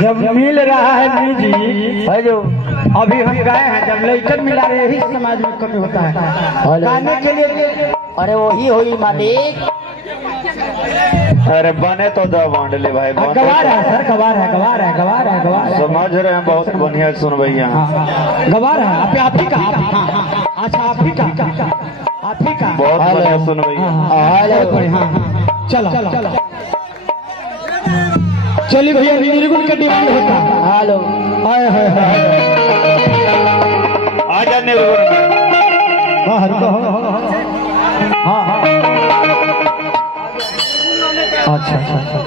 जब मिल रहा है म्यूजिक है जो अभी हम गाए हैं, जब लइकन मिला रहे यही समाज में कमी होता है गाने के लिए। अरे वही हुई मालिक। अरे बने तो दो बांडले भाई, गवार है सर, गवार है, गवार है, गवार है, गवार है। समझ रहे हैं, बहुत बढ़िया सुन भैया। गवार है आप ही का। अच्छा आप ही का, बहुत बढ़िया सुन भैया। चलो चलिए भैया निर्गुण का डिमांड होता है। हेलो हाय हाय हाय आजा निर्गुण में। हाँ हाँ अच्छा अच्छा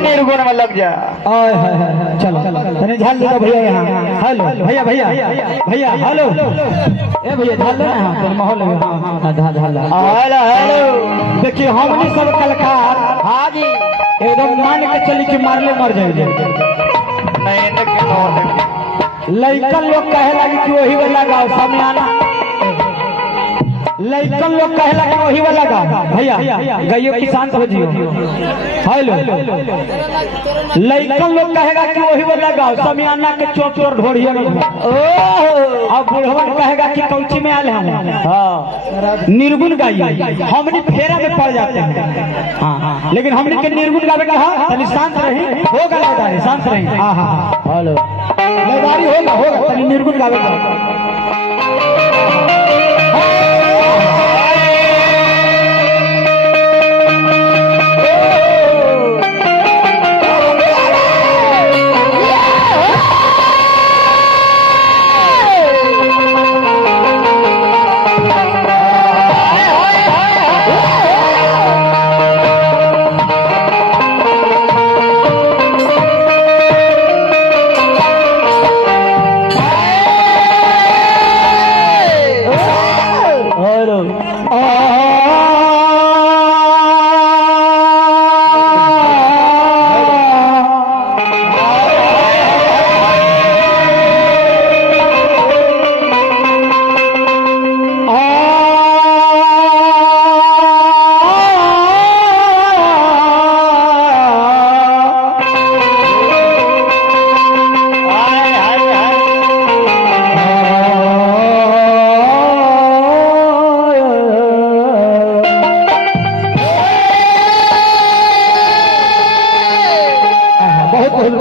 निर्गुण में लग जा। आय हाय हाय चलो तने झाल दे भैया यहाँ। हेलो भैया भैया भैया हेलो ए भैया झाल दे ना तेरे माहौल में। हां झाल हेलो हेलो देखिए हमनी सब कलाकार हां जी एकदम मान के चली के मारले मर जाए नहीं इन्हें के नो लइकन लोग कहे लगी कि वही वाला गाओ सामने आना। लइकन लोग कहे लगे वही वाला गाओ भैया गाइयो किसान हो जियो। हेलो लइकन लोग कहेगा कि वही वाला गाओ समियाना के चोर चोर ढोड़िया में। ओह अब बुढ़वन कहेगा कि कौची में आले हम। हां निर्गुण गाइए हमनी फेरा में पड़ जाते हैं। हां लेकिन हमनी के निर्गुण गावे का तनी शांत रही होगा लदारी शांत रही। हां हां हेलो लदारी होगा तनी निर्गुण गावे का।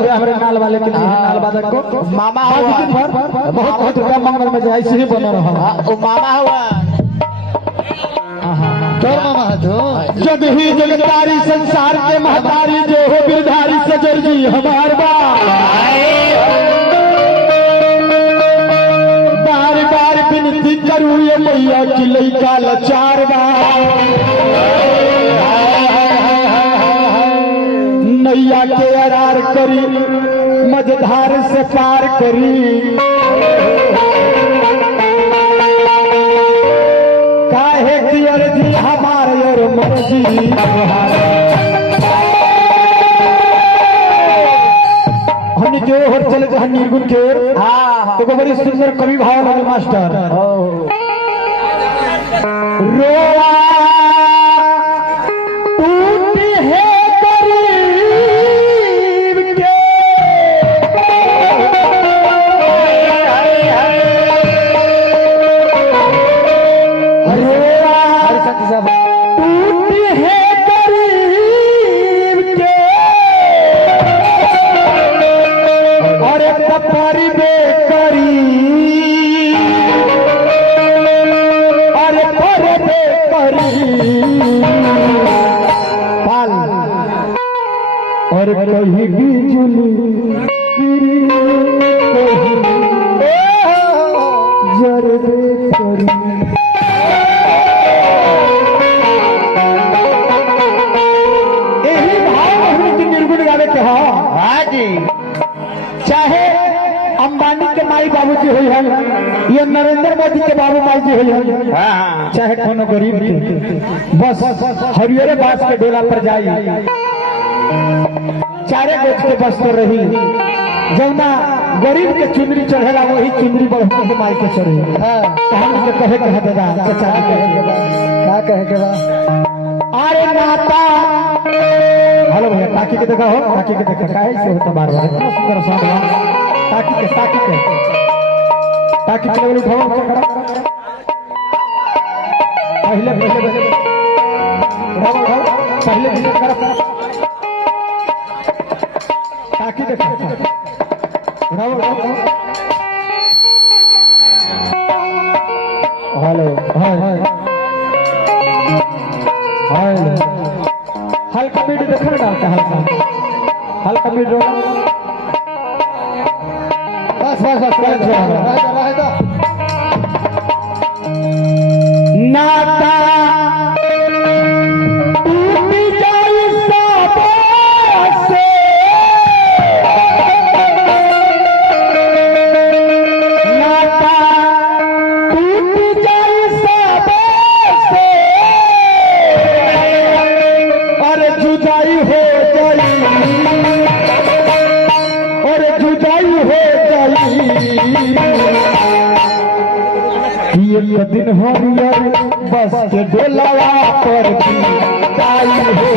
हमारे नाल वाले के नाल वादक को मामा हुआ बहुत रुपया मंगल में ऐसे ही बना रहा। ओ मामा हुआ तो मामा तो जग ही जगतारी संसार के महतारी जो हो बिरधारी सजर जी हमार बार बार विनती करूँ ये मैया की लइका लाचार बा नैया के अरार करी मझधार से पार करी काहे की अर्जी हमारे और मर्जी हम जो और चले जहाँ निर्गुण के ओर तो बड़ी सुंदर कवि भाव लगे मास्टर रोआ टूटी है और कहीं बिजुली गिरी जरबे करी यही भाव हमने निर्गुण गावे के हाँ जी चाहे अंबानी के माई बाबूजी हुई है ये नरेंद्र मोदी के बाबू माई जी हुई है चाहे कोनो गरीब के बस हरियर बास के डोला पर जाई चारे गोच के बस तो रही जौना गरीब के चुनरी चढ़ेला वही चुनरी बढ़ो के माई के चढ़े तो हम से कहे के दादा चाचा जी कहे के क्या कहे के बा अरे नाता हेलो भैया ताकि के देखा हो ताकि के देखा काहे से होता बार बार इतना सुंदर साथ ताकि के लेवल उठाओ पहले पहले करो ताकि देखो हेलो हल्का मीट देखो डालता हल्का मीट बस नाता एक दिन हरियर बस के डोलावा पर ताई हो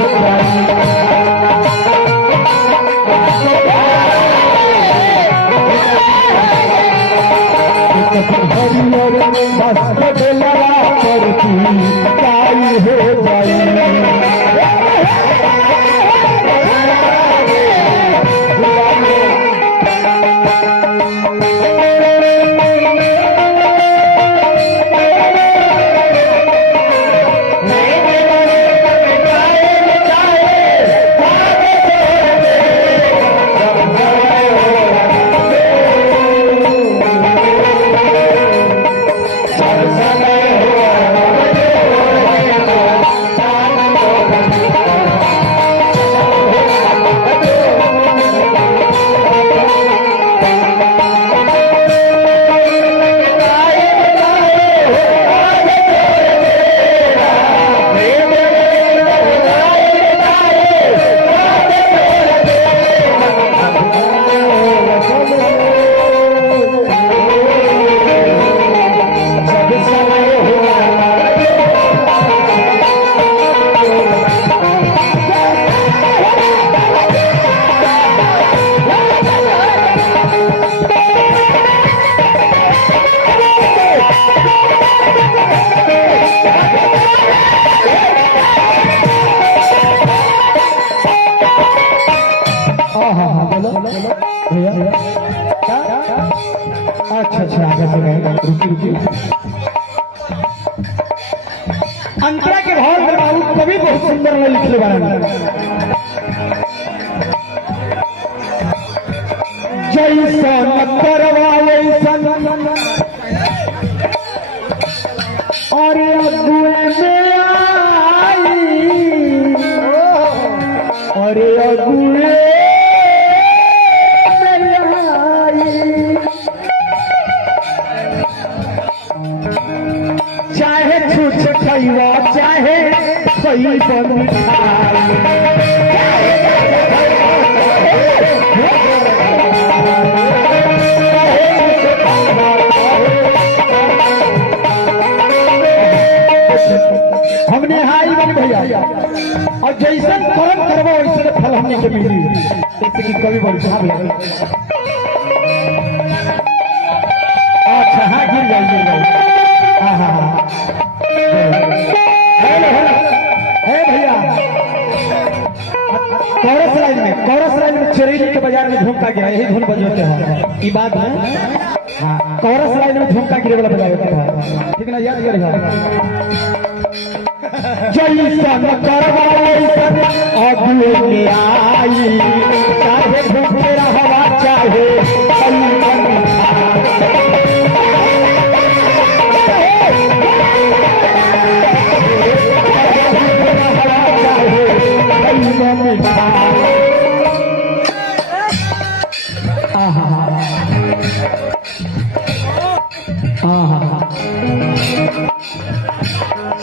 हरियर बस के डोलावा पर ताई हो जाई अच्छा आगे से रुकी अंतरा के भाव में बाबू कवि बहुत सुंदर लिखले बारन जैसन करवा वैसन चाहे छूछ खैवा चाहे खई हमने हाई बन भैया और जैसन कर्म करबो वैसे फल हमने के मिली जैसे कि कवि बोल साहब लगे अच्छा हाँ गिर जाए हाँ हाँ हाँ हे भैया कौरस लाइन में चरेली के बाजार में झुमका गिरा यही धुन बजते हैं ये बात है हाँ कौरस लाइन में झुमका गिरे वाला बजाते हैं ठीक ना याद करेगा जैसन करवा वैसन अगुए में आई चाहे भूखे रहवा चाहे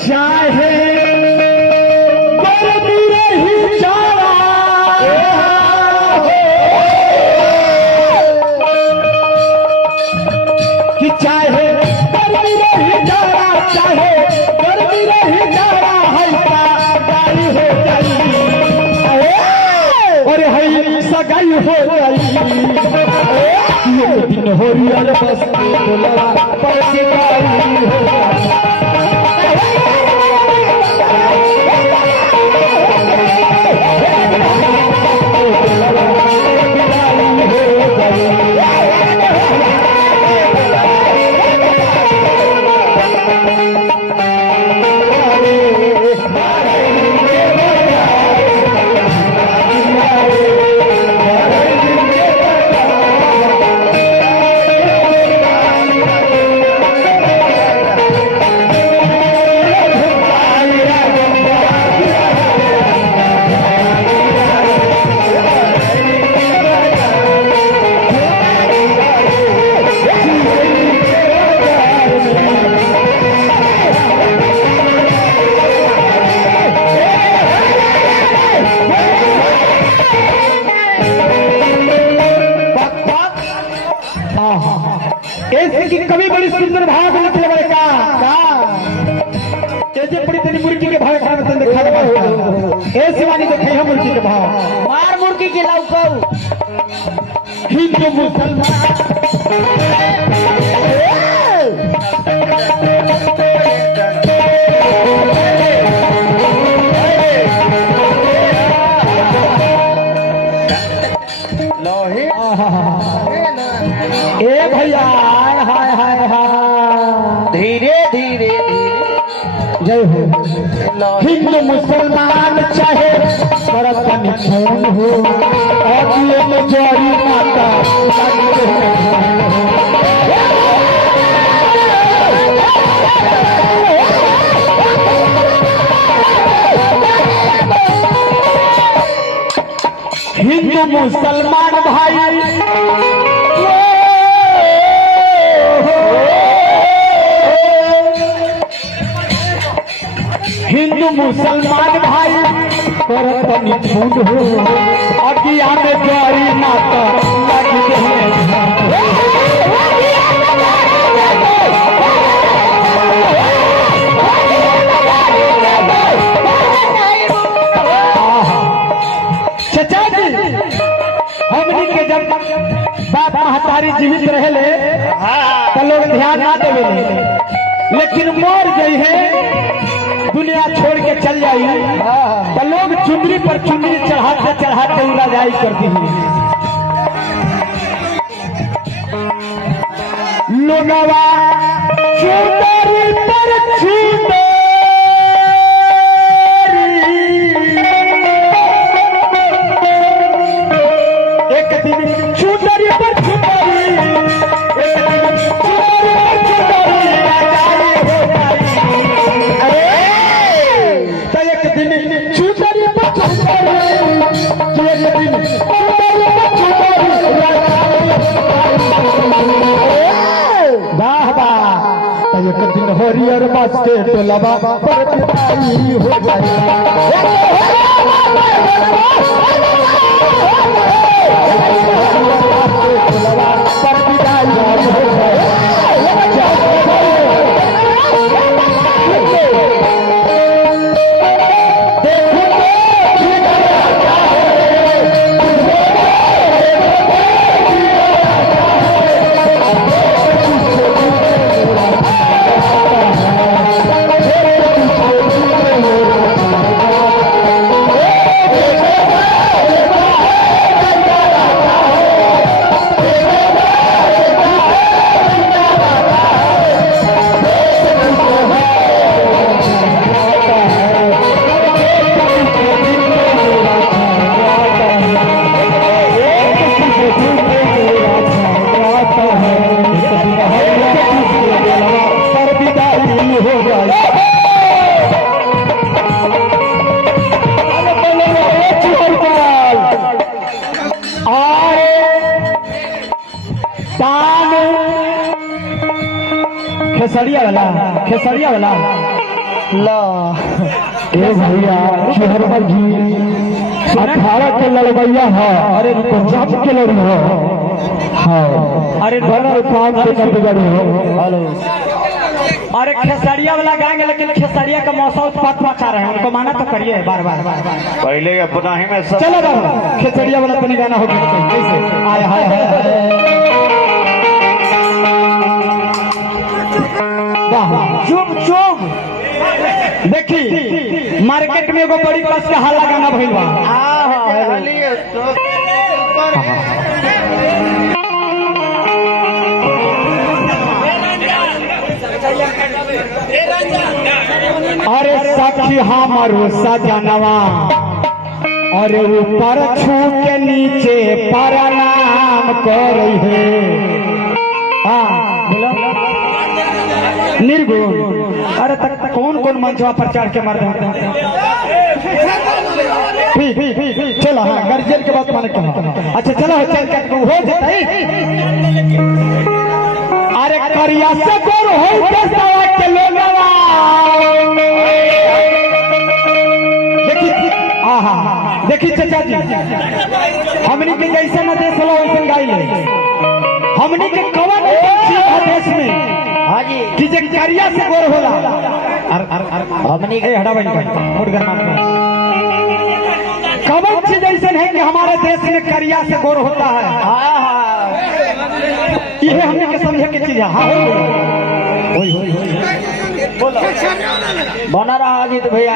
चाहे गर्मी रही जाड़ा कि चाहे गर्मी रही जाड़ा चाहे गर्मी रही जाड़ा हैसा गाई हो जाई और है सगाई हो जाई ये दिन हो रियल बस बोला पर के गाई हो जाई कभी बड़ी सुंदर भाग निकले बड़े का जैसे बड़ी तनी मुर्गी के भाव खाने में देखा दे ए शिवानी देखे हम मुर्गी के भाव मार मुर्गी के लौकाऊ हिंदू मुसलमान ए भैया हाय हाय हाय धीरे धीरे जय हो हिंदू मुसलमान चाहे परतन खून हो और ये में जोड़ी माता हिंदू मुसलमान भाई हिंदू मुसलमान भाई परतनी फूट हो अगिया में जारी माता लगी चचा जी हमनी के जब बाप महतारी जीवित रहे तो लोग ध्यान ना देवे लेकिन मर गई है दुनिया छोड़ के चल जाई तो लोग चुंदरी पर चुंदरी चढ़ाते चढ़ाते उड़ाई करती है लोगवा चुंदरी पर चुंदरी एक दिन चुंदरी पर चुंदरी एक दिन चुंदरी पर चुंदरी हो जाई तो एक दिन चुंदरी पर चुंदरी एक दिन चुंदरी पर चुंदरी वाह वाह तो एक दिन हरियर बसते टोलवा पर पिटाई हो जाए टोलवा पर पिटाई हो खेसरिया वाला ला ए भैया शहर जी 18 के लड़वैया है अरे 50 के लड़ी हो हाँ अरे दोनों काम से कटगड़ी हो हेलो अरे खेसरिया वाला गाएंगे लेकिन खेसरिया का मौसम उत्पात मचा रहे हैं उनको माना तो करिए बार बार पहले अपना ही में सब चलो बाबा खेसरिया वाला अपनी गाना होगी कैसे आय हाय हाय चुप चुप देखी मार्केट में एगो बड़ी कस के हल्ला गाना भइल बा अरे सखी हमारो सजनवा अरे ऊपर छू के नीचे प्रणाम कर है निर्गुण अरे तक कौन कौन मंचवा पर चढ़ के मर ठीक चलो हाँ गर्जियन के बात माने कहा अच्छा चलो चल के हो जाता अरे करिया से गोर हो के सवा के लोगवा देखी आहा देखी चाचा जी हमनी के जैसे न देश होला वैसे गाई ले हमनी के कवन है देश में हाजी कि जे करिया से गोर होला हमनी ए हटा बन मुर्गा मार कवन चीज ऐसा है कि हमारे देश में करिया से गोर होता है ये हमने के समझे की चीज है हाँ बना रहा अजीत भैया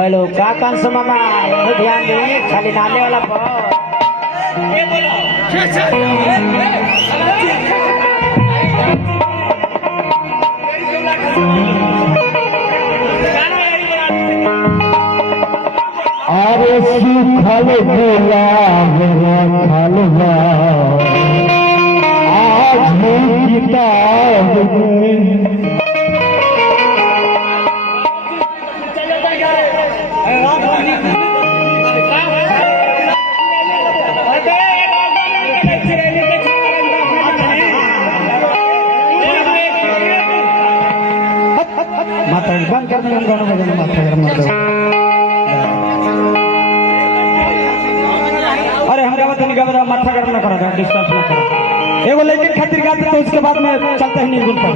हेलो का कान से मामा ध्यान दे खाली नाले वाला पर अरे सुखल बोला खलवा आज किताब माता बंद कर देंगे गाना बजाना माता अरे हमरा बताने का बता माथा गरम ना करा डिस्टर्ब ना करा एगो लेकिन खातिर गाते तो उसके बाद में चलते हैं निर्गुण पर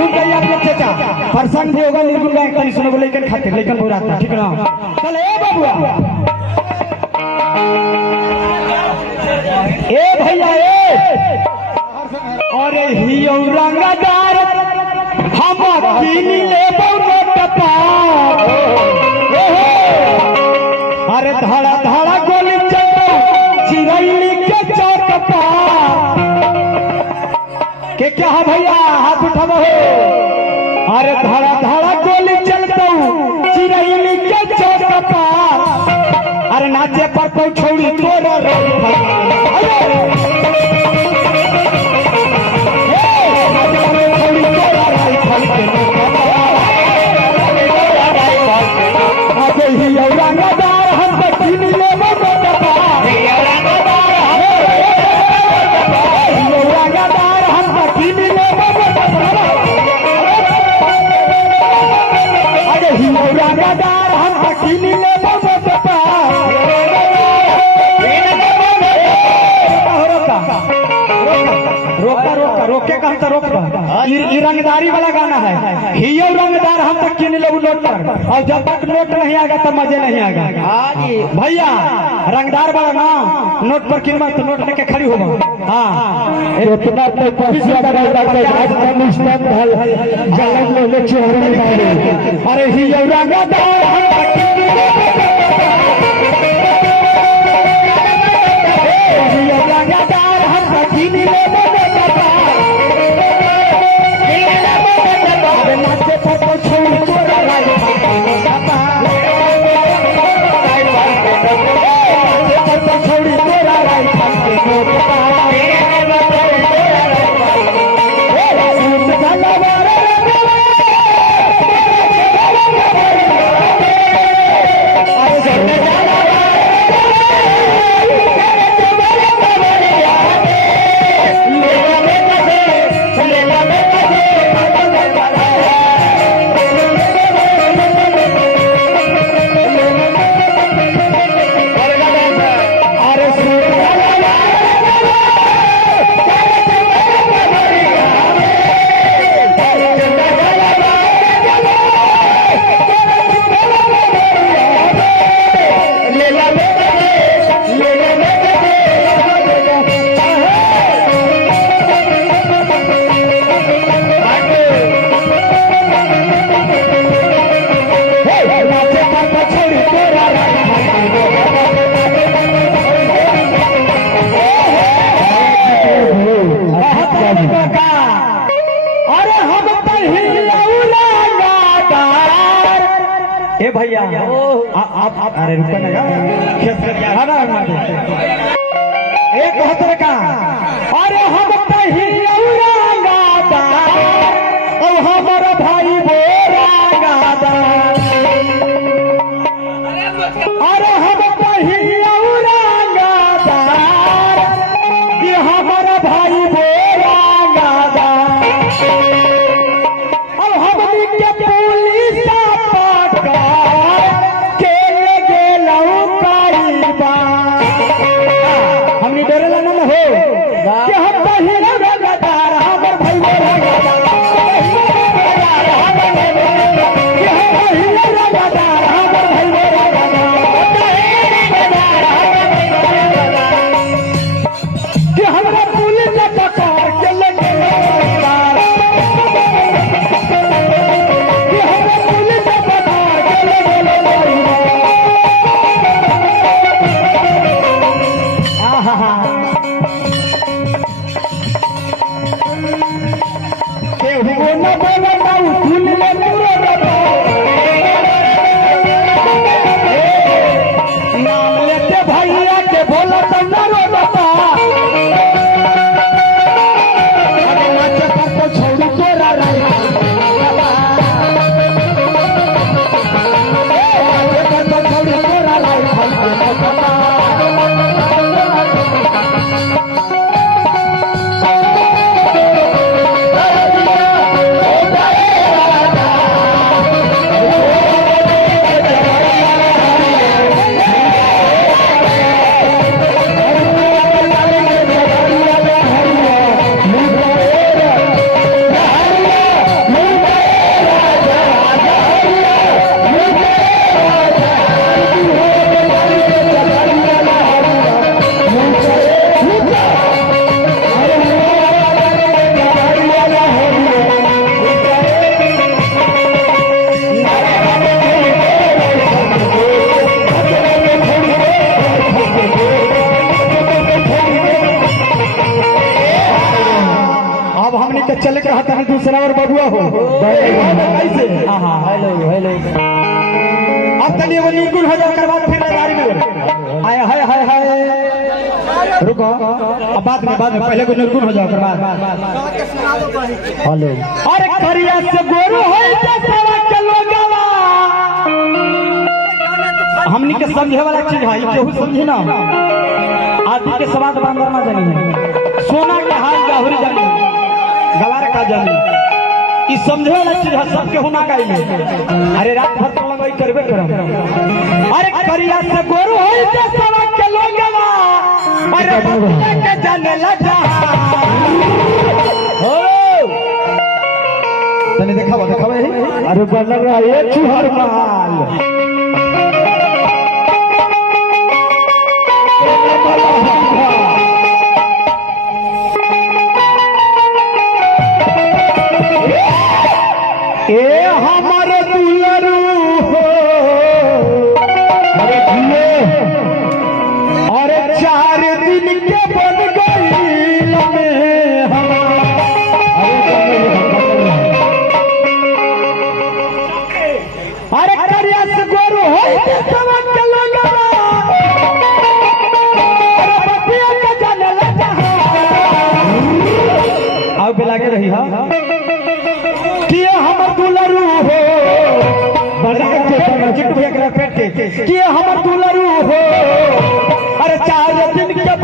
रुक जाइए आप लोग चाचा प्रसंग भी होगा निर्गुण गायक तनी सुनो लेकिन खातिर लेकिन बुरा था ठीक ना चल ए बाबूआ ए भैया ए अरे हियो रंगदार हम पीनी ले पार अरे धड़ा धड़ा गोली चलो चिरैली के चौक पार के क्या है भैया हाथ उठाओ अरे धड़ा धड़ा गोली चलता चिरैली के चौक पार अरे नाचे पर कोई छोड़ी तोरा रंगदार हम पीनी ले रंगदार हम पीनी ले रंगदारी वाला गाना है। हियो रंगदार हम तक किन लो नोट पर, और जब तक नोट नहीं आएगा तब मजे नहीं आएगा। हाँ जी भैया रंगदार वाला ना नोट पर किन तो नोट लेके खड़ी होगा। हाँ इतना तपस्या करता है आज हम स्टैंड हल जलन ले चेहरे में अरे हियो रंगदार हम तक किन हियो रंगदार हम तक किन नाचे फोटो छोड़ तोरा राज फोटो छोड़ी तोरा राज ए भैया आप अरे रुपए लगा खेत कर यार ना एक कहतर का अरे हम पहिलौरागादा ओ हमर भाई बोरागादा अरे हम पहिलौरागादा ये हमर भाई बोरागादा अब हमनी के पुलिस हमने डरे लगा न हो कि हम पहिला रंगदार हमर भाई रंगदार कि हम पहिला रंगदार हमर भाई रंगदार कि हमरा पुलिस पकड़ के लेके कि हमरा पुलिस पकड़ के लेके नाम लेते भैया के बोला तो न रो बता नाचे पर तो छोड़ी तोरा राय तो छोड़ी तोरा राय चले के हाथ में दूसरा और बबुआ हो कैसे हेलो हेलो अब तनी वो निर्गुण हो जाकर बाद फिर लड़ाई में आया हाय हाय हाय रुको अब बाद में पहले को निर्गुण हो जाकर बाद हेलो अरे करिया से गोरू होई त सवा के लोगवा हमनी के समझे वाला चीज है केहू समझी ना आदि के सवाद बंदर ना जानी सोना के हाल गाहुरी जानी गवार का जानी ई समझे वाला चीज है सबके होना गाई में अरे रात भर तो लगई करबे करम अरे करिया से गोरू होई त सवा के लोगवा अरे बच्चा के जाने लगा हो तने देखावा अरे बन रहा है चूहर माल। ए हमारे दुलरू हो अरे दिए और 4 दिन के बन गई अरे करिया से गोरू हो के लोग अब बेला के रही हा कि हमर दुलरू हो कि हमर दुलरू हो अरे 4 दिन के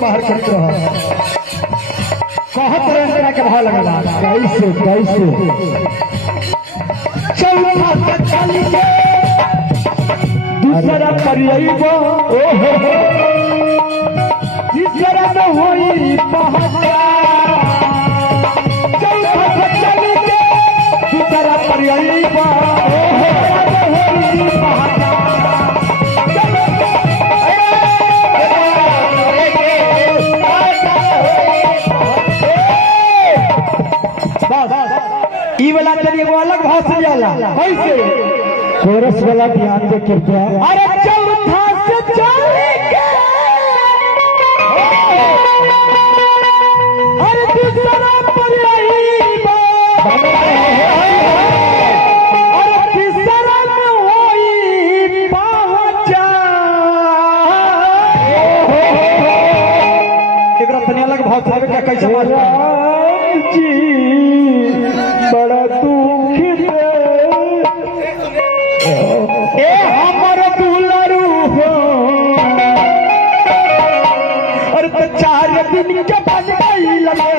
बाहर करते रहो कहत रहे के भाव लगला कैसे चौथा से चली के दूसरा परियबो ओहो तीसरा में होई पहचान चौथा से चली के दूसरा परियबो ओहो होई पहचान ई वाला चलिए वो अलग भाव से जाला कैसे कोरस वाला ध्यान दे कृपया अरे चौथा से चले के अरे तीसरा पर आईबा अरे तीसरा में होई पहचान एकरा तनी अलग भाव थावे का कैसे मारता जी बड़ा दुखी ए हमर दुलरू हो और 4 दिन के बन गई लगे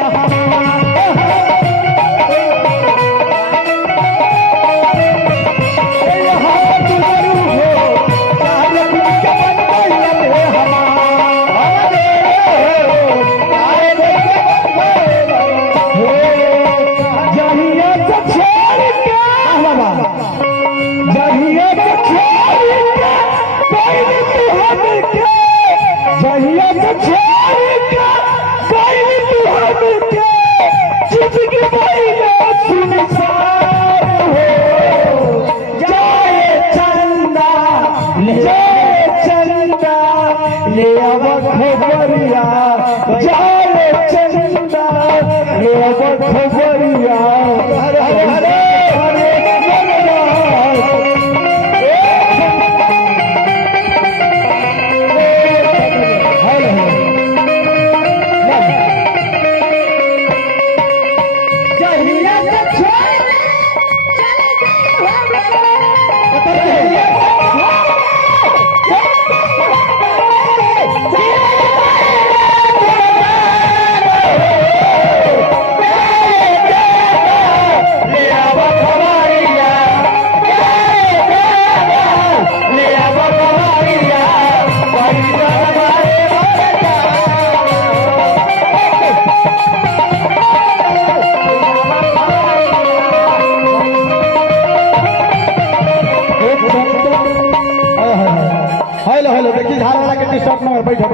हेलो देखिए झाड़ वाला के स्टॉप नंबर बैठो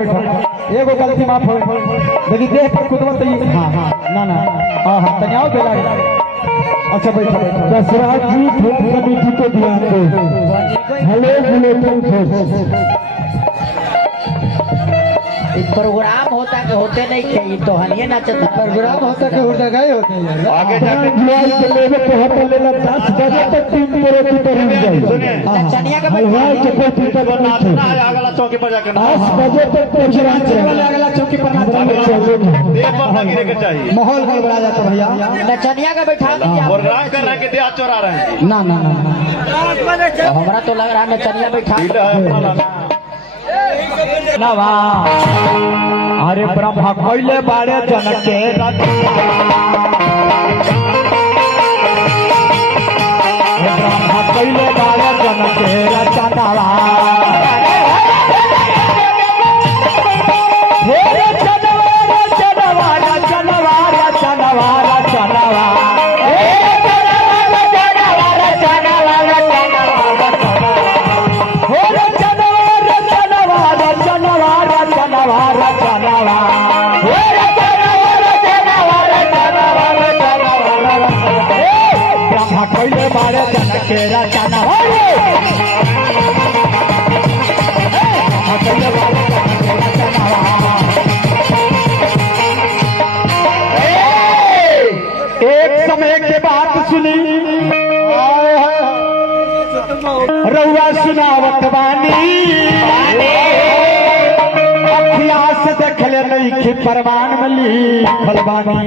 एगो गलती माफ हो देखिए देह पर खुदवत हां ना हां तनी आओ बेला अच्छा बैठो दशरथ जी फूड कमेटी को ध्यान दो हेलो बुलेटिन फोर्स प्रोग्राम होता कि होते नहीं थे, ये तो हनिए नाचता प्रोग्राम होता कि उड़ता गए होते हैं आगे जाके सुनिए नचनिया का बैठा नाचना है अगला चौकी पर जाकर अगला चौकी पर देह पर ना गिरे के चाहिए। माहौल गड़बड़ा जाता भैया। नचनिया का बैठा दीजिए। प्रोग्राम कर रहे हैं कि देह चोरा रहे हैं। ना ना ना हमारा तो लग रहा है नचनिया बैठा ढीला है अपना लाना। नवा अरे ब्रह्मा कैले बारे जनक के ब्रह्मा कैले बारे जनक के रचनावा कैले बारे जनक के रचना एक समय के बात सुनी रउआ सुनावत बानी अखिया से देखले नहीं कि परवान मली फलवानी।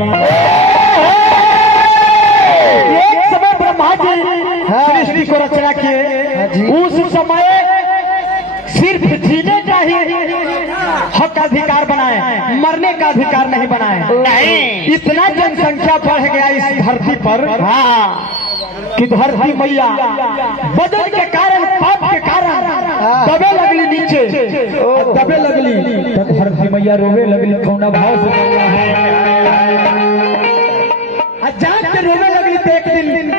एक समय ब्रह्मा जी सृष्टि को रचना किए, उस समय सिर्फ जीने का ही हक का अधिकार बनाए, मरने का अधिकार नहीं बनाए। नहीं, इतना जनसंख्या बढ़ गया इस धरती पर कि धरती मैया बदल के कारण, पाप के कारण दबे लगली नीचे, दबे लगली तो धरती मैया रोवे लगली कौना भाव से जान के रोवे लगली। तो एक दिन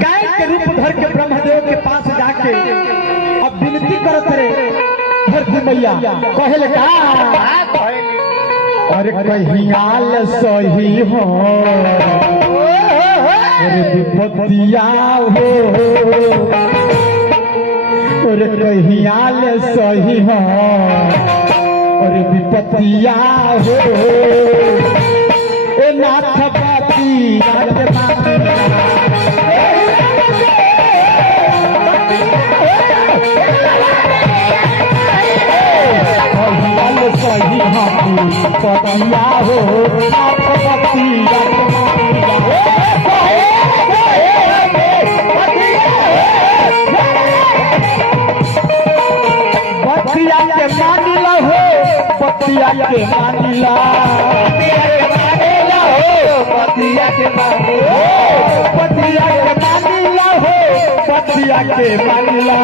गाय के रूप धर के ब्रह्मदेव के पास जाके अब विनती करत रहे धरती मैया कहले का अरे कहियाल सही हो अरे विपत्तिया हो अरे कहियाल सही हो अरे विपत्तिया हो ए नाथ बाती नाथ बाती सही हाथी पतिया हो नाथ बतिया बतिया के मानिला हो बतिया के मानिला बतिया के मानिला हो बतिया के मानिला हो बतिया के मानिला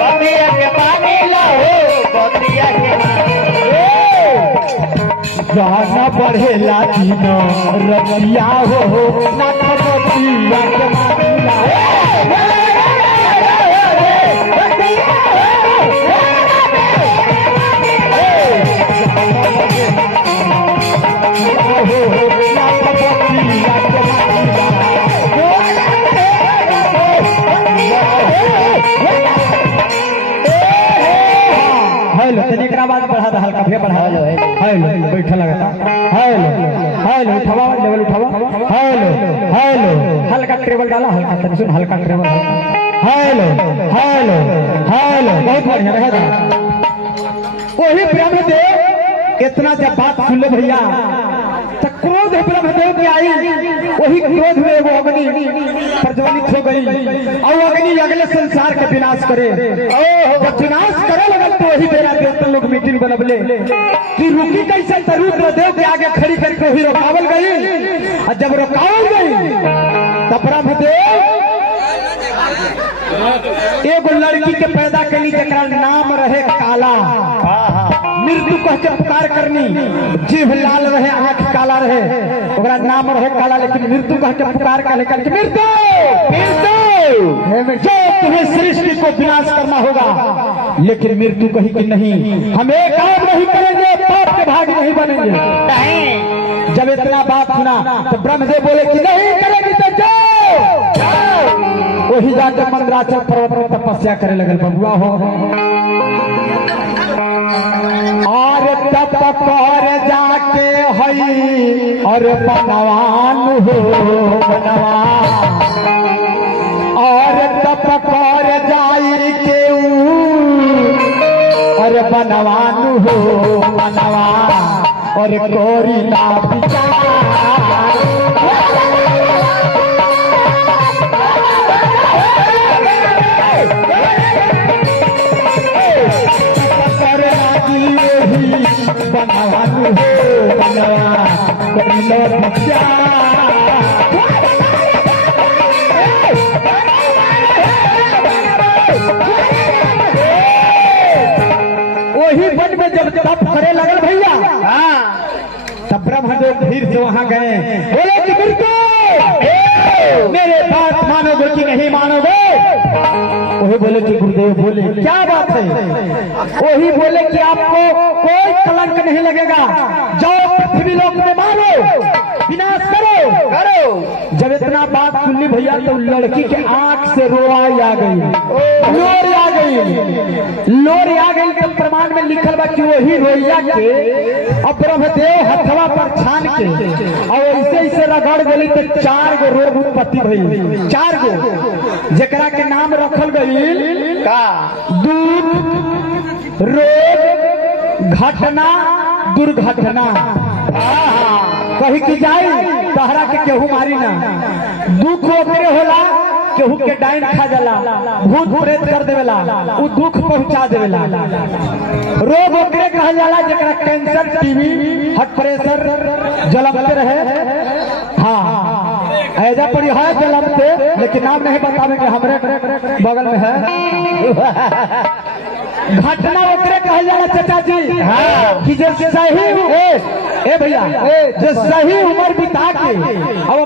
बतिया के मानिला हो बतिया के गाना बढ़ेला तीनो रतिया हो नाथ बतिया के मानिला हेलो तनिकरा बाद बढ़ा दे हल्का भी बढ़ा लो हेलो बैठा लगा हेलो हेलो उठावा लेवल उठावा हेलो हेलो हल्का टेबल डाला हल्का तनी सुन हल्का टेबल हेलो हेलो हेलो बहुत बढ़िया रहा था। वही ब्रह्मदेव इतना जब बात सुन ले भैया तो क्रोध ब्रह्मदेव की आई, वही क्रोध में वो अग्नि प्रज्वलित हो गई और अग्नि अगले संसार के विनाश करे। जब विनाश करे लगल तो वही बेरा देवता लोग मीटिंग बनबले कि रुकी कैसे तो रुद्रदेव के आगे खड़ी करके वही रोकावल गई और जब रोकावल गई तब ब्रह्मदेव एगो लड़की के पैदा करी जरा नाम रहे काला, मृत्यु कह के पुकार करनी, जीभ लाल रहे आंख काला रहे ओकरा नाम रहे काला, लेकिन मृत्यु कह के पुकार कर मृत्यु मृत्यु जो तुम्हें सृष्टि को विनाश करना होगा, लेकिन मृत्यु कही कि नहीं हम एक काम नहीं करेंगे, पाप के भाग नहीं बनेंगे। जब इतना बात सुना तो ब्रह्मदेव बोले कि नहीं करेंगे तो जाओ। वही जाकर मंदराचल पर्वत में तपस्या करे लगल बबुआ हो। और पर जाके हई और बनवान हो बनवा और तप कर जाई के और बनवान हो बनवा और कोरी ना बनवान हो बनवा कर बच्चा वही वन में जब तप करे लगल भैया तब ब्रह्मदेव फिर से वहां गए, बोले कि बिल्कुल मेरे बात मानोगे कि नहीं मानोगे? वही बोले कि गुरुदेव बोले क्या बात है? वही बोले कि आपको कोई कलंक नहीं लगेगा, जाओ पृथ्वी लोक में मारो, विनाश करो। जब इतना बात सुनली भैया तो लड़की के आंख से रोआई आ गई, लोर आ गई, लोर आ गई। तो प्रमाण में लिखल बा कि वही रोइया के अब ब्रह्मदेव हथवा पर छान के और ऐसे ऐसे रगड़ गई तो 4 गो रोग उत्पत्ति भई, 4 गो जेकरा के नाम रखल गई का दुख, रोग, घटना, दुर्घटना। कही की जाई तहरा के केहू मारी ना, दुख ओकरे होला केहू के डाइन खा जाला, भूत प्रेत कर देवेला, उ दुख पहुंचा देवेला। रोग ओकरे कहल जाला जेकरा कैंसर, टीबी, हार्ट प्रेशर, जलमते रहे। हाँ ऐजा पर है जलमते, लेकिन नाम नहीं बतावेंगे, हमरे बगल में है। घटना ओकरे कहल जाला चाचा जी कि जो सही ए भैया जो सही उम्र बिता के और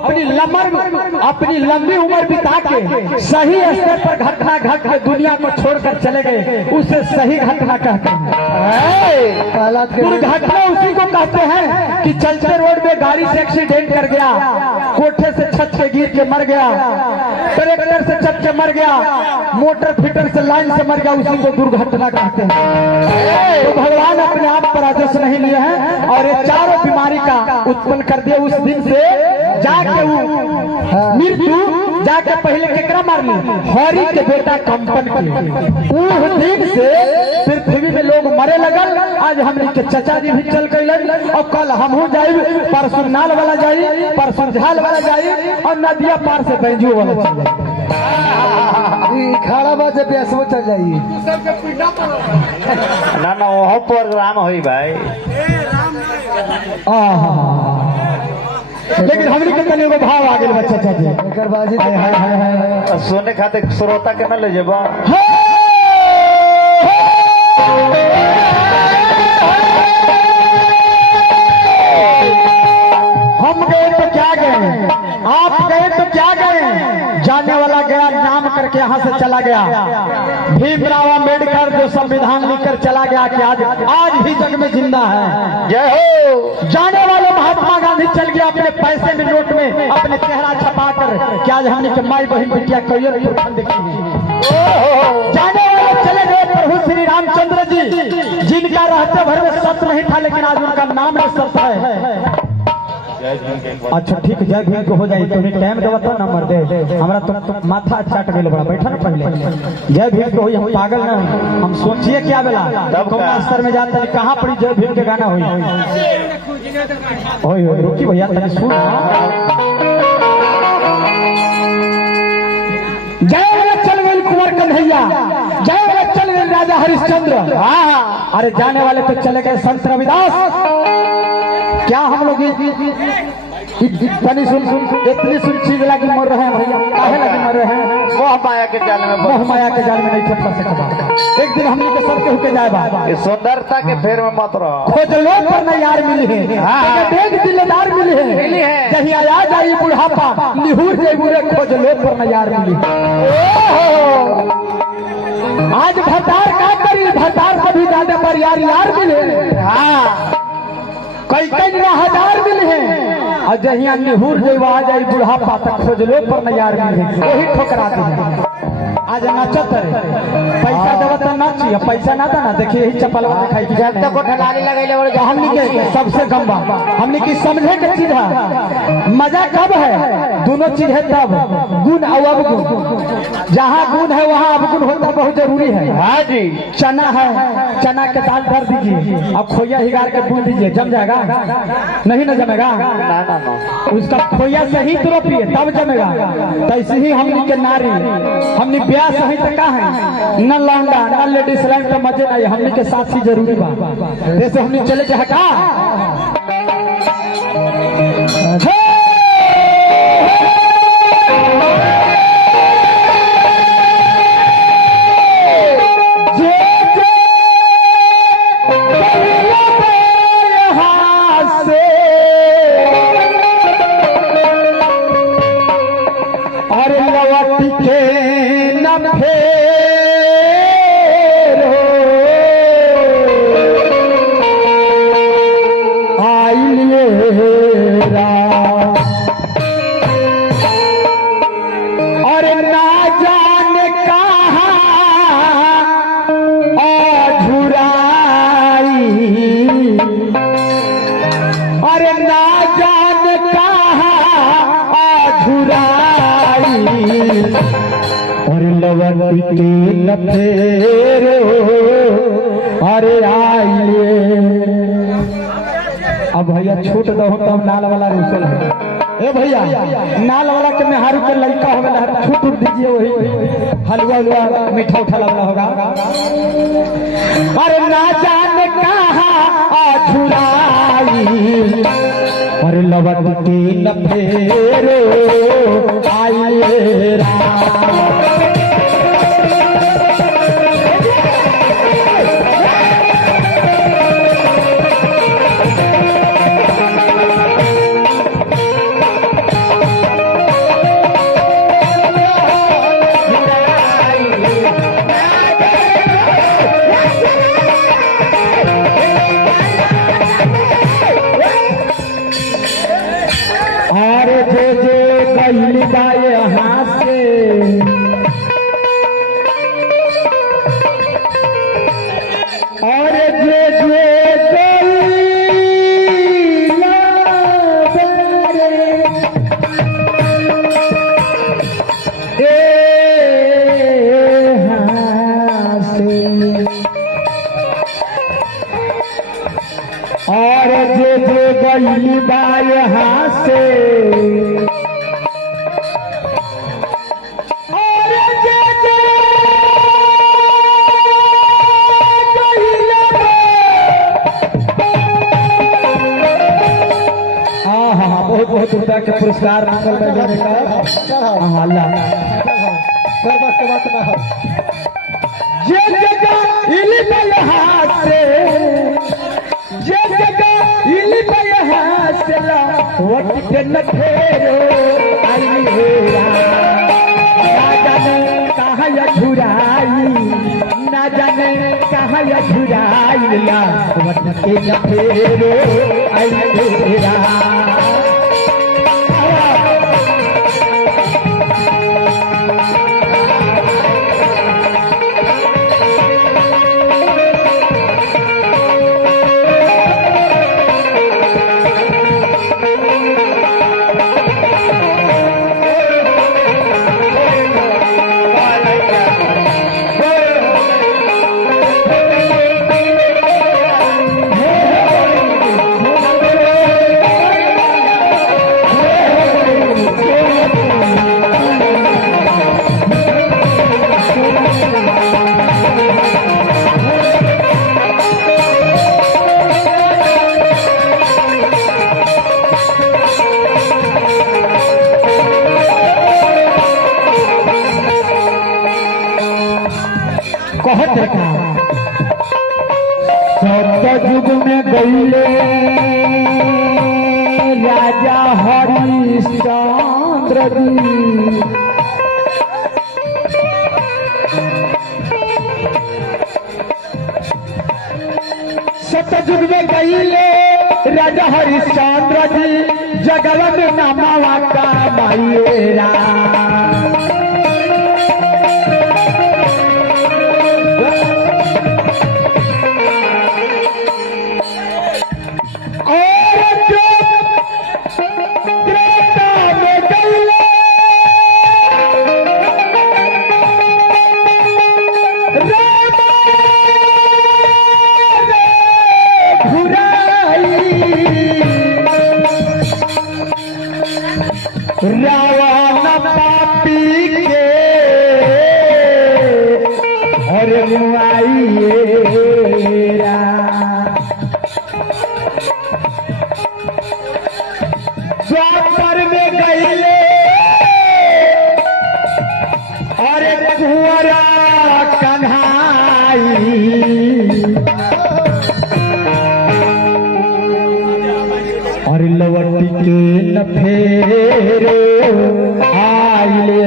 अपनी लंबी उम्र बिता के सही स्तर पर घटना घट के दुनिया को छोड़कर चले गए, उसे सही घटना कहते हैं। दुर्घटना उसी को कहते हैं कि चलते रोड में गाड़ी से एक्सीडेंट कर गया, कोठे से छत से गिर के मर गया, ट्रैक्टर से चट के मर गया, मोटर फिटर से लाइन से मर गया, उसी को दुर्घटना कहते हैं। तो भगवान अपने आप पर राजस्व नहीं लिए हैं और ये चारों बीमारी का उत्पन्न कर दिए। उस दिन से जाके वो मृत्यु जाके पहले केकरा मार ली, हरि के बेटा कंपन के। उस दिन से पृथ्वी में लोग मरे लगल। आज हमने के चचा जी भी चल गए और कल हमहू जाई, परसों नाल वाला जाई, परसों झाल वाला जाई और नदिया पार से बैंजू वाला चल जाई। खड़ा बात प्यासो चल जाइए ना वह प्रोग्राम हुई भाई। लेकिन हमने के तनी एगो भाव आ गेल बच्चा चाची एकर बाजी सोने खाते श्रोता के न ले जेबा। हम गए तो क्या गए, आप गए तो क्या गए, जाने वाला गया नाम करके यहाँ से चला गया। भीमराव अम्बेडकर जो संविधान लिखकर चला गया कि आज भी जग में जिंदा है। जय हो। जाने वाले महात्मा गांधी चल गया अपने पैसे में नोट में अपने चेहरा छपा कर कि आज हमने के माई बहन बिटिया कैरियर देखी है। जाने वाले चले गए प्रभु श्री रामचंद्र जी, जिनका रहते भर में सत्य नहीं था लेकिन आज उनका नाम में सत्य है। अच्छा ठीक है, जय भीम को हो जाए। तुम्हें टाइम देवा तो नंबर दे, हमारा तो माथा चाट गया बड़ा। बैठा ना पहले जय भीम को हुई, हम पागल ना, हम सोचिए क्या बेला तब स्तर में जाते हैं कहाँ पड़ी जय भीम के गाना हुई। रुकी भैया तनी सुन। जय वाला चल गए कुंवर कन्हैया, जय वाला चल गए राजा हरिश्चंद्र। अरे जाने वाले तो चले गए संत रविदास। क्या हम लोग इतनी सुन चीज लगी मर रहे हैं भैया, काहे लगी मर रहे हैं? मोह माया के जाल में, मोह माया के जाल में नहीं छप सकता। एक दिन हमने के सब के जाए बा, इस सुंदरता के फेर में मत रहो। खोजलो पर न यार मिली है, बेग दिलदार मिली है, कहीं आया जाई बुढ़ापा निहुर जे बुरे खोजलो पर न यार मिली। आज भतार का करी, भतार से भी ज्यादा पर यार मिले। कई हजार मिले हैं और जहिया निहुर जे आ जाई बुढ़ापा तक खोजलो पर न यार मिले, वही ठोकरा दी। आज नाचत रे पैसा देव तो नाची पैसा ना था ना देखिए यही चपलवा दिखाई की जब तक ठलाली लगैले बड़े हमनी के सबसे कम बा हमनी की समझे के चीज है मजा कब है दोनों चीज है तब गुण और अवगुण जहाँ गुण है वहाँ अवगुण होना बहुत जरूरी है। हाँ जी चना है चना के दाल भर दीजिए अब खोया हिगार के भून दीजिए जम जाएगा नहीं ना जमेगा उसका खोया सही तो रोपिए तब जमेगा। तो ऐसे ही हमनी के नारी हमनी ब्याह सही तक है न लौंडा न लेडीज लाइन का मजे नहीं हमनी के साथ ही जरूरी बा जैसे हमनी चले के हटा अरे आइए अब भैया छूट दो तब नाल वाला रुसल है ए भैया नाल वाला के मेहारू के लड़का हो गया है छूट दीजिए वही हलवा हलवा मीठा उठा वाला होगा। अरे ना जाने कहाँ अधुराई और लवट के न फेरो आइए राम यहाँ से और जे गई बा यहाँ से बहुत रुपया के पुरस्कार मांगल जाने का अल्लाह जे जगह इली यहाँ से जे जगह इली यहाँ से वट के न फेरो आई हेरा ना जाने कहाँ अधुराई ना जाने कहाँ अधुराई वट के न फेरो आई हेरा कहत रखा सतयुग में गईले राजा हरिश्चंद्र जी सतयुग में गईले राजा हरिश्चंद्र जी जगल में नामा का माइरा अरे लवटी के न फेरे आइले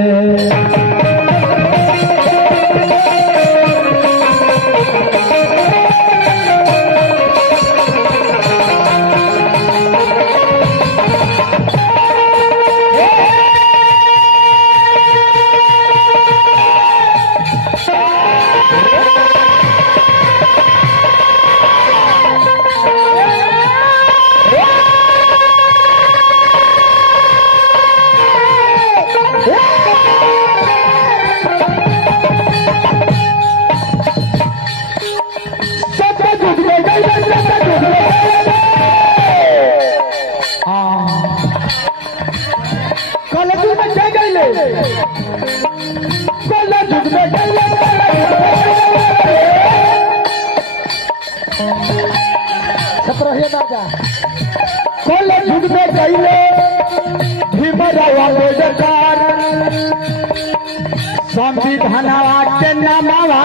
संविधानवा के नामवा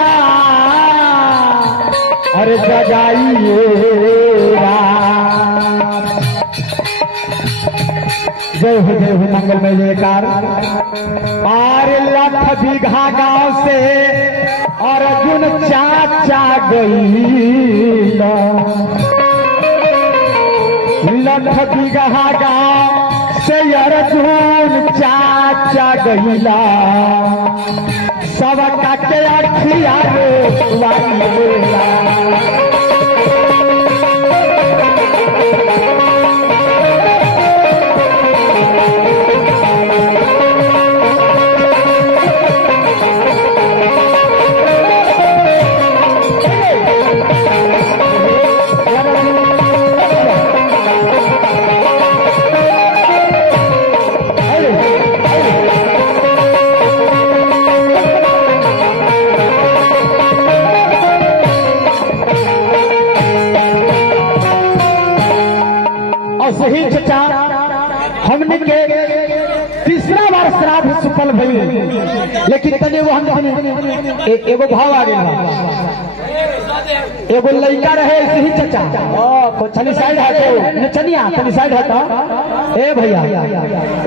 अरे जगाइए जय हो मंगलमय जयकार। अरे लाख बीघा गांव से अर्जुन चाचा गई लाख बीघा गांव से अर्जुन चाचा गईला सब काटे अखिया रे वाला सही चचा हमने के तीसरा बार श्राद्ध सफल भई लेकिन तने वो हम एगो भाव आ गया एगो लड़का रहे सही चचा तनी साइड हटो नचनिया तनी साइड हटो ए भैया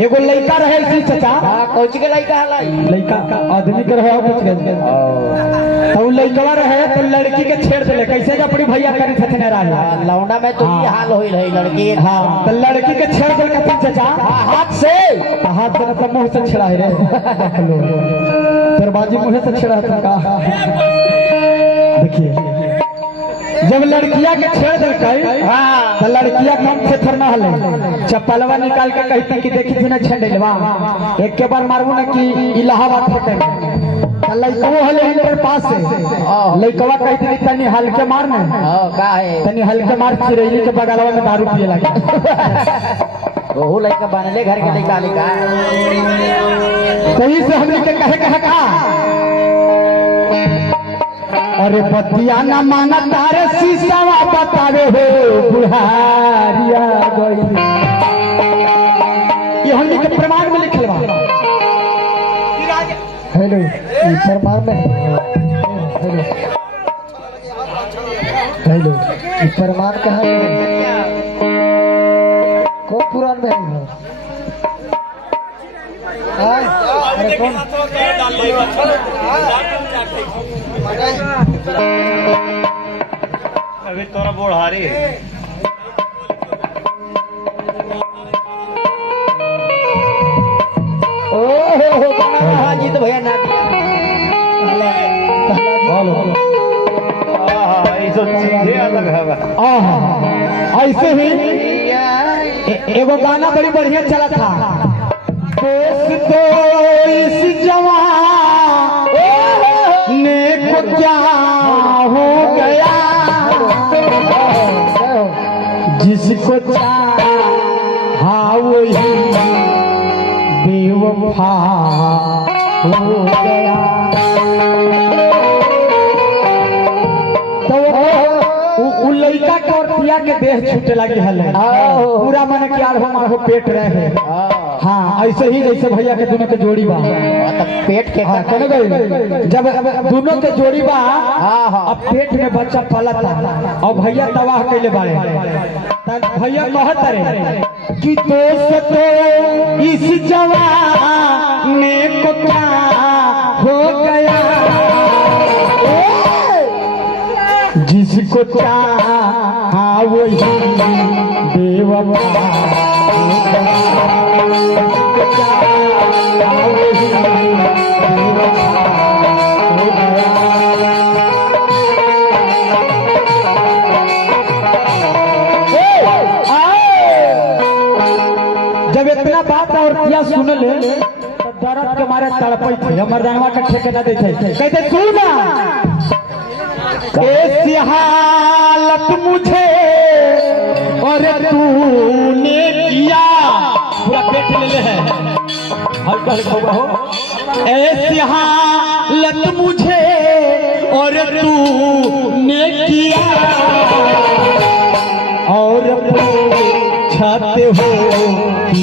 एगो लड़का रहे सही चचा कौची के लड़का लड़का आदमी के रहे तो लड़का रहे तो लड़की के छेड़ दिले कैसे अपनी भैया करी छथिन राजा लौंडा में तो ये हाल होई रही लड़की हाँ तो लड़की के छेड़ दिल कथन चचा हाथ से हाथ देना तो मुंह से छेड़ा रे तेरे बाजी मुंह से छेड़ा था देखिए जब लड़किया के छेड़ दिल तो लड़किया कम से थरना हले चप्पलवा निकाल के कहती कि देखी थी ना छेड़लवा एक के बार मारू ना कि इलाहाबाद फेंके लड़कवा हले इनके पास से लड़कवा कहती थी तनी हल्के मार ना का है तनी हल्के मार चिरैली के बगलवा में दारू पिए लगे वो लड़का बनले घर के लड़का लिखा सही से हमने के कहे का अरे बतिया न माना तारे शीशावा बतावे हो बुढ़ारिया गई ये हमने के प्रमाण में लिखल बा हेलो ये प्रमाण में हेलो हेलो ये प्रमाण कहाँ है कौन पुराण में है अरे कौन अभी तोरा बोढ़ारी जीत भैया ना अलग है ऐसे ही एगो गाना बड़ी बढ़िया चला था दोस्तों इस जवान ने को क्या हो गया जिसको चाहा वही बेवफा हो गया तो वो लड़का के और औरतिया के देह छूटे लगी हल पूरा मन के आर हो पेट रहे। हाँ ऐसे ही जैसे भैया के दोनों के जोड़ी बा पेट के जब दोनों के जोड़ी बा अब पेट में बच्चा पलता और भैया तबाह कैले बारे भैया कहत रहे कि दोस्त तो इस जवानी को क्या हो गया जिसको चाहा वही बेवफा हो गया। जिसको चाहा वही बेवफा हो गया। जब इतना बात और किया सुन ले तो दर्द के मारे तड़पई थे हमर जानवा के ठेके न देते कहते सुना ऐसी हालत मुझे और तूने किया पूरा पेट ले ले है हल्का हल्का हो ऐसी हालत मुझे और तूने किया और पूछते हो कि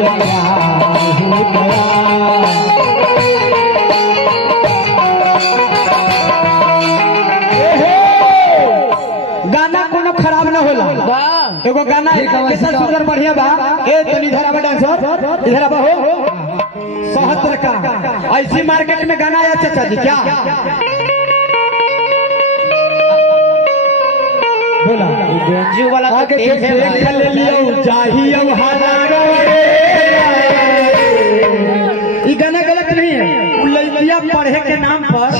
ये क्या गाना कोनो खराब न होला एगो गाना कैसा सुंदर बढ़िया बा ए तनी इधर आवा डांसर इधर आवा हो 77 का ऐसी मार्केट में गाना आया चाचा जी क्या बोला बेंजू वाला आगे देख ले लियो चाहिए ये गाना गलत नहीं है लड़कियां पढ़े के नाम पर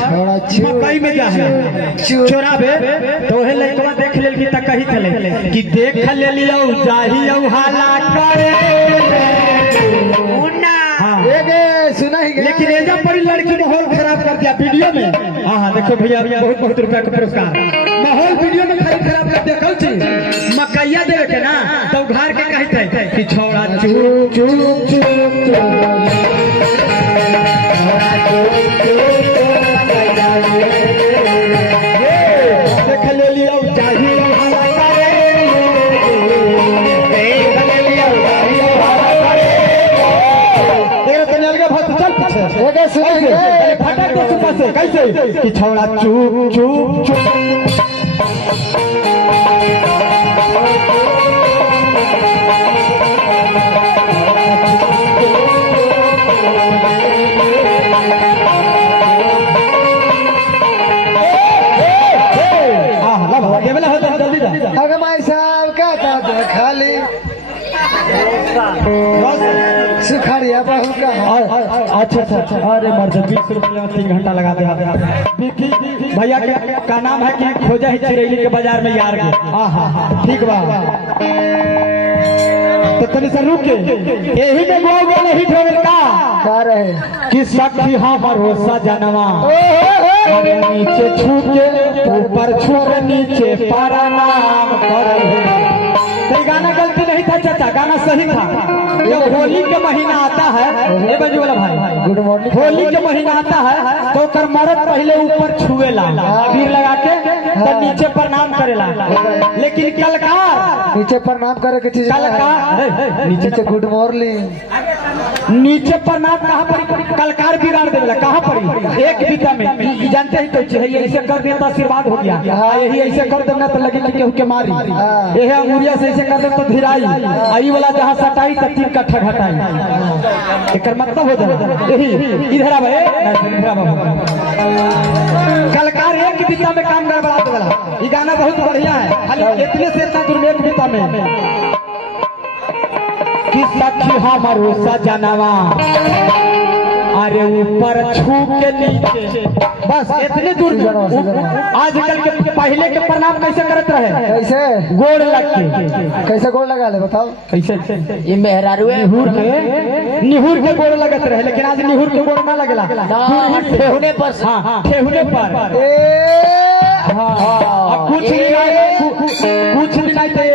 मकई में जा है चोराबे तो वह लड़कवा देख ले की तक कही थले कि देख ले लियो चाहिए हाला करे सुना ही लेकिन एजा पड़ी लड़की माहौल खराब कर दिया वीडियो में। हाँ देखो भैया बहुत बहुत रुपया का पुरस्कार माहौल वीडियो में खराब कर दिया कौन चीज मकैया देवे के ना तो घर के कहते थे कि छोड़ा चुप चुप चुप देख ले लियो चाहिए फटक दो सुपर से कैसे कि छोड़ा चुप चुप चुप अगर भाई साहब का था खाली सुखाड़िया बहू का अच्छा अच्छा अच्छा अरे मर्द 20 रुपये में 3 घंटा लगा दे भैया का नाम है कि खोजा ही चिरैली के बाजार में यार हाँ हाँ ठीक बा तो तनी से रुक यही में गो गो नहीं ठोल का रहे कि सखी हाँ भरोसा जनवा नीचे छू के ऊपर छू के नीचे पारा नाम कर तो गाना गलती नहीं था चाचा गाना सही था जब होली के महीना आता है ए बजू वाला भाई गुड मॉर्निंग होली के महीना आता है तो कर मर्द पहले ऊपर छुएला अबीर लगा के तो नीचे प्रणाम करेला लेकिन कलकार नीचे प्रणाम करे के चीज कलकार नीचे गुड मॉर्निंग नीचे प्रणाम कहाँ पर कलकार बिगाड़ देला कहाँ पर एक बीता में जानते ही तो है ऐसे कर दिया तो आशीर्वाद हो गया यही ऐसे कर देना तो लगे कि केहू के मारी यह अंगुरिया से ऐसे कर दे तो धीराई आई वाला जहाँ सटाई तो 3 कट्ठा घटाई एक मतलब हो जाए यही इधर आवे इधर आवे कलकार एक बीता में काम गड़बड़ा देला ये गाना बहुत बढ़िया है खाली इतने से इतना दूर एक बीता में कि सखी हमारो सजनवा अरे ऊपर छू के नीचे बस इतने दूर आजकल के पहले के प्रणाम कैसे करते रहे कैसे गोड़ लग के कैसे गोड़ लगा ले बताओ कैसे ये मेहरारुए निहुर के गोड़ लगत रहे लेकिन आज निहुर के गोड़ ना लगेला ठेहुने पर हाँ ठेहुने पर कुछ नहीं थे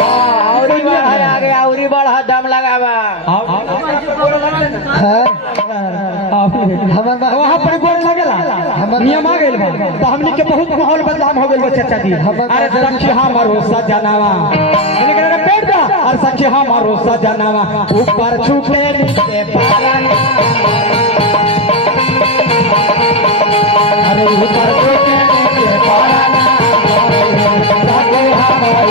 औरी बढ़ा आगे औरी बढ़ा दम लगावा वहाँ पर गोड़ लगेला नियम आ गइल बा तो हमनी के बहुत माहौल बदलाव हो गइल बा चाचा जी। अरे सखी हमारो सजनावा पेट दा और सखी हमारो सजनावा ऊपर छुपे नीचे पालन अरे ऊपर छुपे नीचे पालन सखी हमारो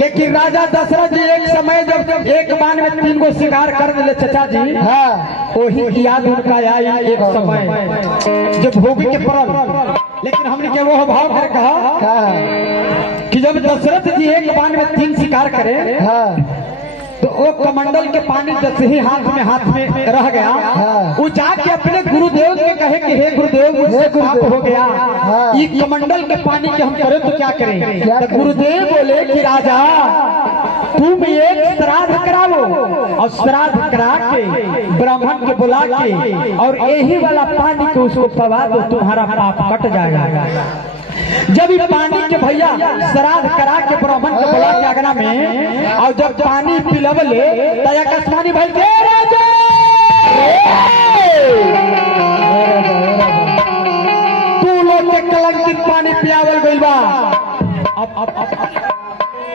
लेकिन राजा दशरथ जी एक समय जब एक बाण में 3 गो शिकार कर दिले चाचा जी। हाँ वही की याद उनका आई एक समय जब भोगी के पड़ल। लेकिन हमने के वो भाव कर कहा कि जब दशरथ जी एक बाण में 3 शिकार करे तो वो कमंडल के पानी जैसे ही हाथ में रह गया वो जाके अपने गुरुदेव के कहे कि हे गुरुदेव मुझसे पाप हो गया ये कमंडल के पानी के हम करें तो क्या करें। तो गुरुदेव बोले कि राजा तुम एक श्राद्ध कराओ और श्राद्ध करा के ब्राह्मण के बुला के और यही वाला पानी को उसको पवा दो तुम्हारा पाप कट जाएगा। जब ये पानी के भैया श्राद्ध करा के ब्राह्मण के बुला के अगना में और जब पानी पिलवले तया आसमानी भाई के राजा तू लोग के कलंकित पानी पियावल गइल बा। अब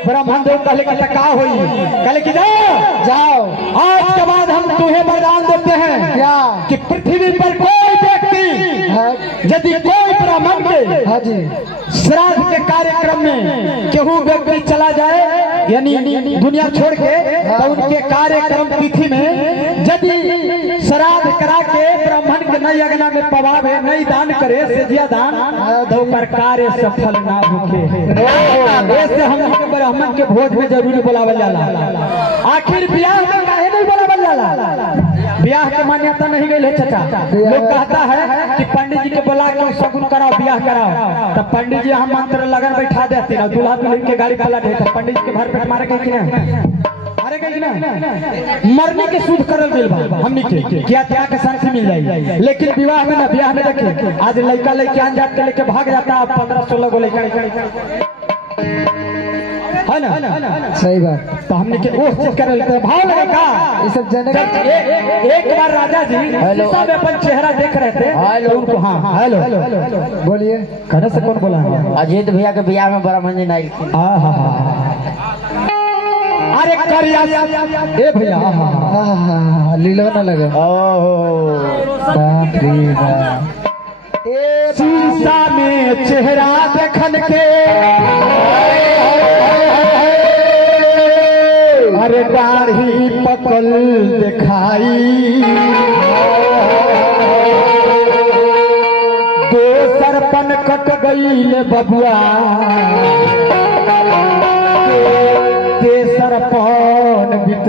ब्राह्मण देव कहले कि का होई कहले कि जाओ आज के बाद हम तुम्हें वरदान देते हैं क्या कि पृथ्वी पर कोई व्यक्ति यदि कोई ब्राह्मण के श्राद्ध के कार्यक्रम में केहू व्यक्ति चला जाए यानी दुनिया छोड़ के तो उनके कार्यक्रम तिथि में यदि श्राद्ध करा के ब्राह्मण के नई अगना में पवावे नई दान करे सेजिया दान तो ओकर कार्य सफल ना होखे। ऐसे हम ब्राह्मण के भोज में जरूर बुलावल जाला। आखिर ब्याह में काहे नहीं बुलावल जाला? ब्याह के मान्यता नहीं गई है चाचा। लोग कहता है कि पंडित जी के बुला के शगुन कराओ ब्याह कराओ तब पंडित जी हम मंत्र लगन बैठा देते ना दूल्हा दुल्हन के गाड़ी पलट है पंडित जी के भर पेट मारे कि अरे कहीं ना मरने के शुद्ध करल गइल बा हमनी के क्या क्या के शांति मिल जाए। लेकिन विवाह में ना ब्याह में देखे आज लड़का लड़की अनजात के लेके भाग जाता है 15-16 गो लड़का है ना सही बात। तो हमने के वो चीज कर लेते भाव लगेगा ये सब जने एक बार राजा जी सब अपन चेहरा देख रहे थे तो उनको हाँ हेलो बोलिए कहने से कौन बोला अजीत भैया के बियाह में ब्राह्मण जी नहीं अरे करिया ए भैया लीला ना लगा बाप रे बाप शीशा में चेहरा देखन के अरे दाढ़ी पकल दिखाई दोसर पन कट गई बबुआ तेसर पन बीत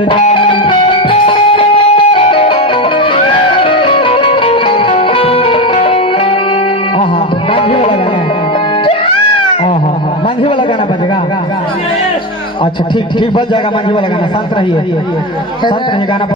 मांझी वाला गाना बजेगा। अच्छा ठीक बज जाएगा मांझी वाला गाना। शांत रहिए गाना।